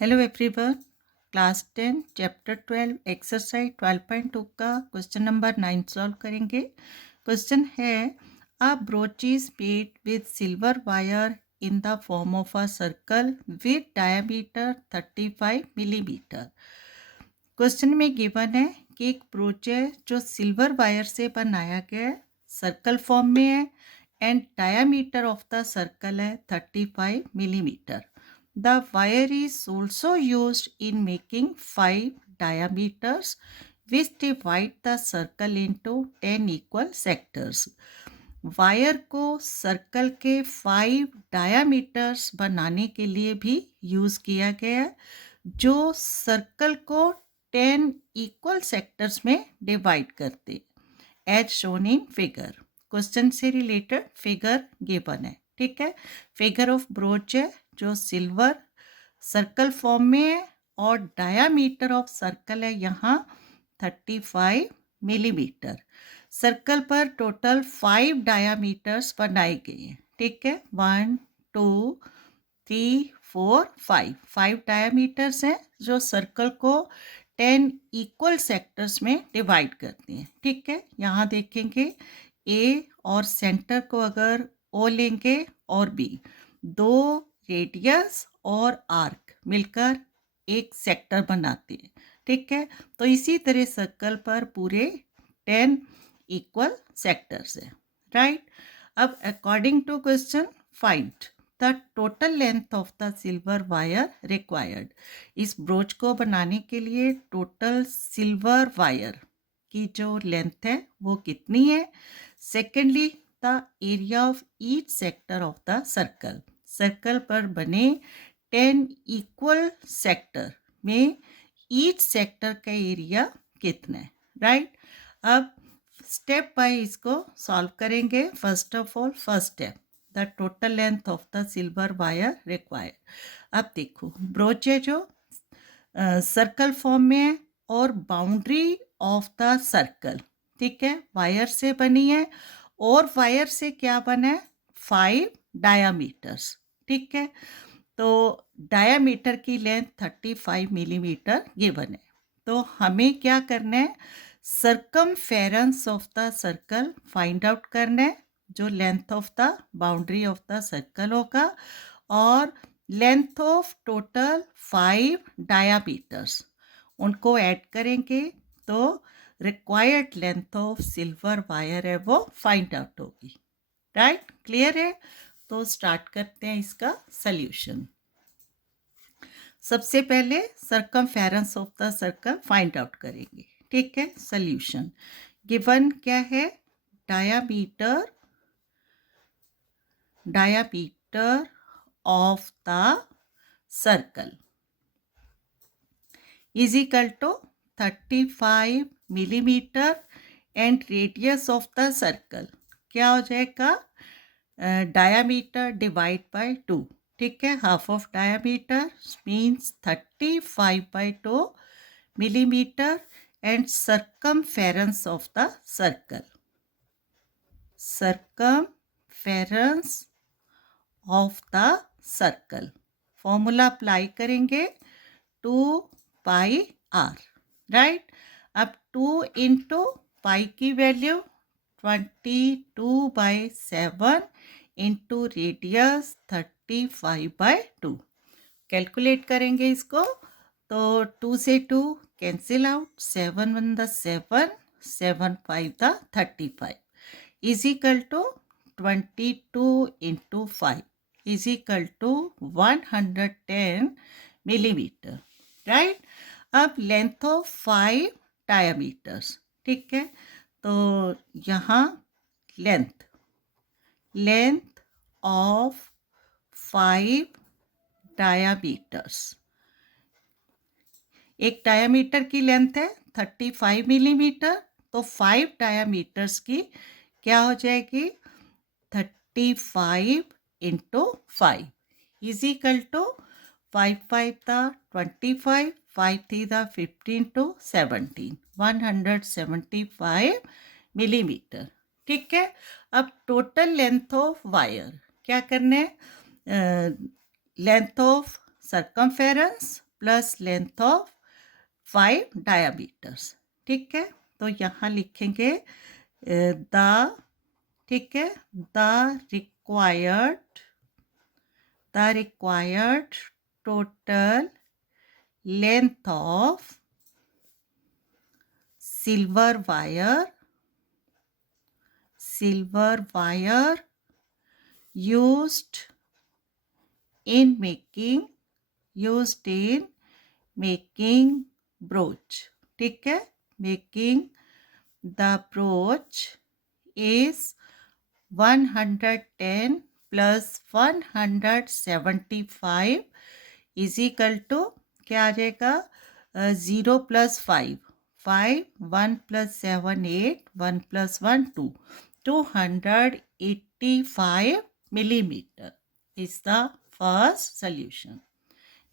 Hello everyone. Class 10 chapter 12 exercise 12.2 का question number 9 solve करेंगे। Question है a brooch is made with silver wire in the form of a circle with diameter 35 millimetre. Question में given है कि एक broach है जो silver wire से बनाया गया है, सर्कल फॉर्म में है and diameter of the circle है 35 millimetre. The wire is also used in making 5 diameters which divide the circle into 10 equal sectors. Wire को सर्कल के 5 डायामीटर्स बनाने के लिए भी यूज़ किया गया है, जो सर्कल को 10 इक्वल सेक्टर्स में डिवाइड करते as shown in figure. Question से रिलेटेड फिगर गिवन है, ठीक है. फिगर ऑफ ब्रोच है जो सिल्वर सर्कल फॉर्म में है और डायामीटर ऑफ सर्कल है यहाँ 35 मिलीमीटर. सर्कल पर टोटल 5 डायामीटर्स बनाए गए हैं, ठीक है. 1 2 3 4 5 डायामीटर्स हैं जो सर्कल को 10 इक्वल सेक्टर्स में डिवाइड करते हैं, ठीक है. यहाँ देखेंगे ए और सेंटर को अगर ओ लेंगे और बी, दो रेडियस और आर्क मिलकर एक सेक्टर बनाते हैं, ठीक है. तो इसी तरह सर्कल पर पूरे 10 इक्वल सेक्टर्स है, राइट. अब according to question find the total length of the silver wire required. इस ब्रोच को बनाने के लिए टोटल सिल्वर वायर की जो लेंथ है वो कितनी है. Secondly the area of each sector of the circle. Circle पर बने 10 इक्वल सेक्टर में ईच सेक्टर का एरिया कितना है, राइट. अब स्टेप बाय इसको सॉल्व करेंगे. First of all first step the total length of the silver wire required. अब देखो ब्रोच है जो सर्कल फॉर्म में है और बाउंड्री ऑफ द सर्कल, ठीक है, वायर से बनी है और वायर से क्या बना है 5 डायामीटर्स, ठीक है. तो डायामीटर की लेंथ 35 मिलीमीटर गिवन है. तो हमें क्या करना है, circumference of the circle find out करना है, जो length of the boundary of the circle होगा, और लेंथ ऑफ टोटल 5 डायामीटर्स उनको ऐड करेंगे तो required length of silver wire है वो फाइंड आउट होगी, राइट. क्लियर है. तो स्टार्ट करते हैं इसका सल्यूशन. सबसे पहले circumference of the circle find out करेंगे, ठीक है. सल्यूशन गिवन क्या है, diameter of the circle is equal to 35 millimetre and radius of the circle क्या हो जाएगा, डायामीटर डिवाइड बाय 2, ठीक है. Half of diameter means 35/2 millimetre and circumference of the circle. Circumference of the circle formula apply करेंगे 2πr, right. अब 2 into pi की value 22/7 into radius 35/2. Calculate करेंगे इसको तो 2 से 2 cancel out, 7 1 the 7, 7 5 the 35 is equal to 22 into 5 is equal to 110 millimetre, right. अब length of 5 diameters, ठीक है. तो यहाँ लेंथ ऑफ 5 डायामीटर्स, एक डायामीटर की लेंथ है 35 मिलीमीटर, तो 5 डायामीटर्स की क्या हो जाएगी 35 into 5 is equal to 5 5 the 25, 5 3 the 15 to 17, 175 millimetre, ठीक है. अब टोटल लेंथ ऑफ वायर क्या करना है, length of circumference plus length of 5 diameters. ठीक है, तो यहाँ लिखेंगे द, ठीक है, the required total length of silver wire used in making brooch। ठीक है, making the brooch is 110 plus 175 is equal to क्या आ जाएगा, 0 plus 5 1 plus 7 8 1 plus 1 2 285 millimeter is the first solution।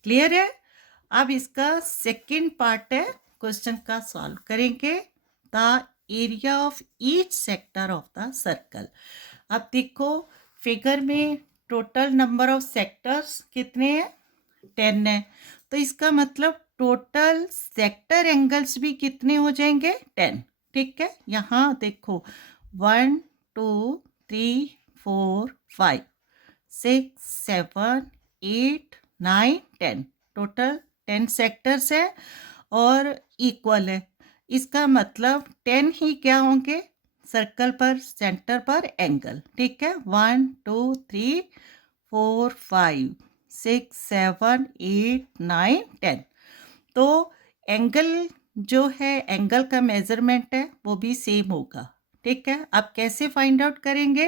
Clear है। अब इसका सेकंड पार्ट है, क्वेश्चन का solve करेंगे। The area of each sector of the circle. अब देखो फिगर में टोटल नंबर ऑफ सेक्टर्स कितने हैं, 10 है, तो इसका मतलब टोटल सेक्टर एंगल्स भी कितने हो जाएंगे, 10। ठीक है, यहाँ देखो 1 2 3 4 5 6 7 8 9 10 टोटल 10 सेक्टर्स है और इक्वल है। इसका मतलब 10 ही क्या होंगे सर्कल पर, सेंटर पर एंगल। ठीक है, 1 2 3 4 5 6 7 8 9 10। तो एंगल जो है, एंगल का मेजरमेंट है वो भी सेम होगा। ठीक है, अब कैसे फाइंड आउट करेंगे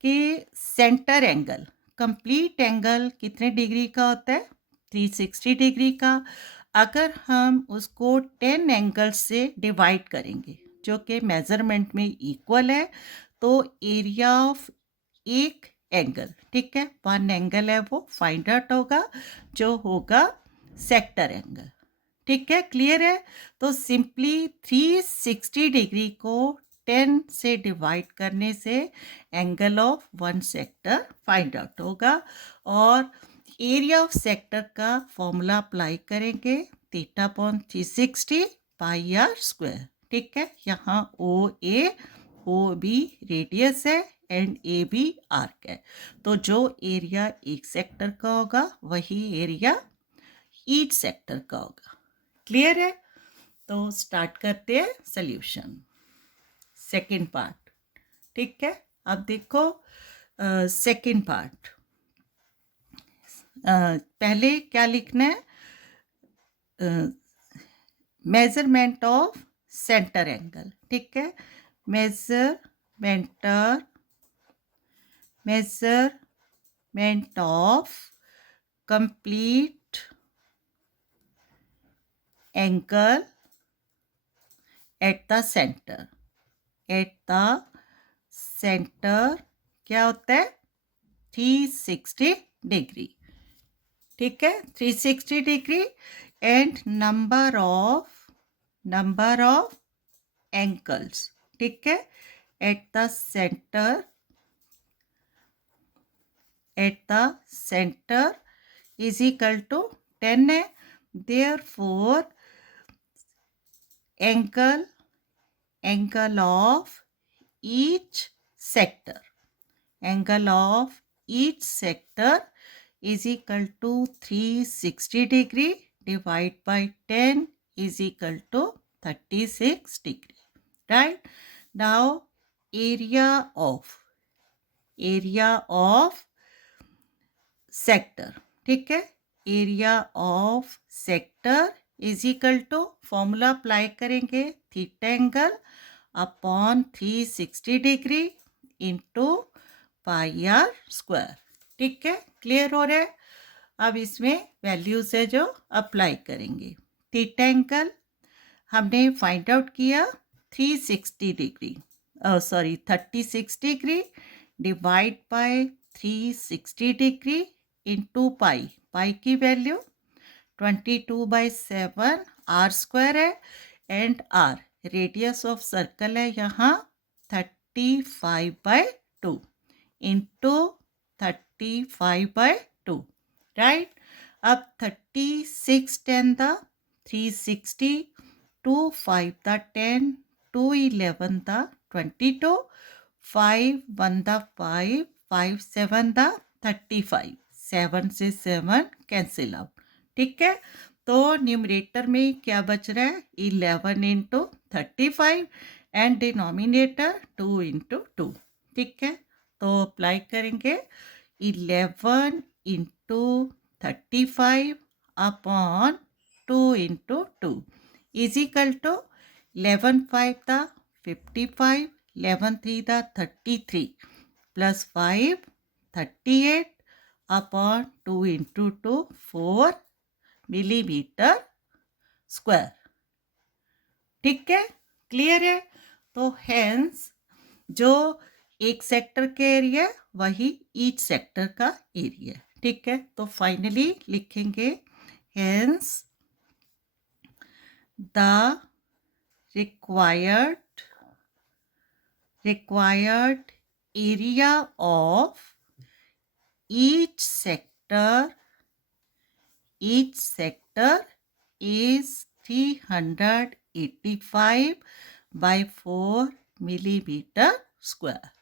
कि सेंटर एंगल, कंप्लीट एंगल कितने डिग्री का होता है, 360 डिग्री का। अगर हम उसको 10 एंगल से डिवाइड करेंगे जो कि मेजरमेंट में इक्वल है, तो एरिया ऑफ एक एंगल, ठीक है, 1 एंगल है, वो फाइंड आउट होगा जो होगा सेक्टर एंगल। ठीक है, क्लियर है। तो सिंपली 360 डिग्री को 10 से डिवाइड करने से angle of 1 sector find out होगा और एरिया ऑफ सेक्टर का फॉर्मूला अप्लाई करेंगे, theta upon 360 pi r square. ठीक है, यहाँ ओ बी रेडियस है एंड ए बी आर्क है, तो जो एरिया एक सेक्टर का होगा वही एरिया ईच सेक्टर का होगा। क्लियर है। तो स्टार्ट करते हैं सॉल्यूशन, सेकंड पार्ट। ठीक है, अब देखो सेकंड पार्ट। पहले क्या लिखना है, मेजरमेंट ऑफ सेंटर एंगल। ठीक है, measurement of complete angle at the centre क्या होता है, 360 डिग्री। ठीक है, 360 degree and number of angles. ठीक है, at the centre is equal to 10 है, therefore angle of each sector is equal to 360 degree divided by 10 is equal to 36 degree, right? Now area of sector, ठीक है, area of sector is equal to, formula apply करेंगे, theta angle upon 360 degree into pi r square. ठीक है, clear हो रहा है। अब इसमें वैल्यूज है जो अप्लाई करेंगे। थीटा एंगल हमने फाइंड आउट किया 360 degree, 36 degree divide by 360 degree into pi की वैल्यू 22/7 आर स्क्वायर है and r radius of circle है यहाँ 35/2 इंटू 35/2, राइट। अब 36 6 10 the 360, 2 5 the 10, 2 11 the 22, 5 1 the 5, 5 7 the 35, 7 से 7 कैंसिल आउट. ठीक है, तो न्यूमरेटर में क्या बच रहा है 11 इंटू 35 एंड डिनोमिनेटर 2 इंटू 2. ठीक है, तो अप्लाई करेंगे 11 into 35 upon 2 into 2 is equal to 11 5 the 55, 11 3 the 33 plus 5 38 upon 2 into 2 4 millimetre square. ठीक है, क्लियर है. तो हेंस जो एक सेक्टर का एरिया वही ईच सेक्टर का एरिया. ठीक है, तो फाइनली लिखेंगे hence the required area of each sector is 385 by 4 millimeter square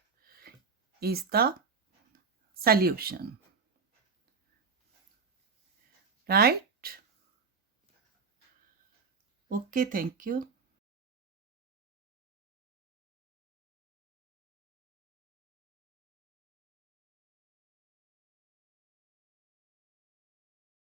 is the solution. Right? Okay, thank you.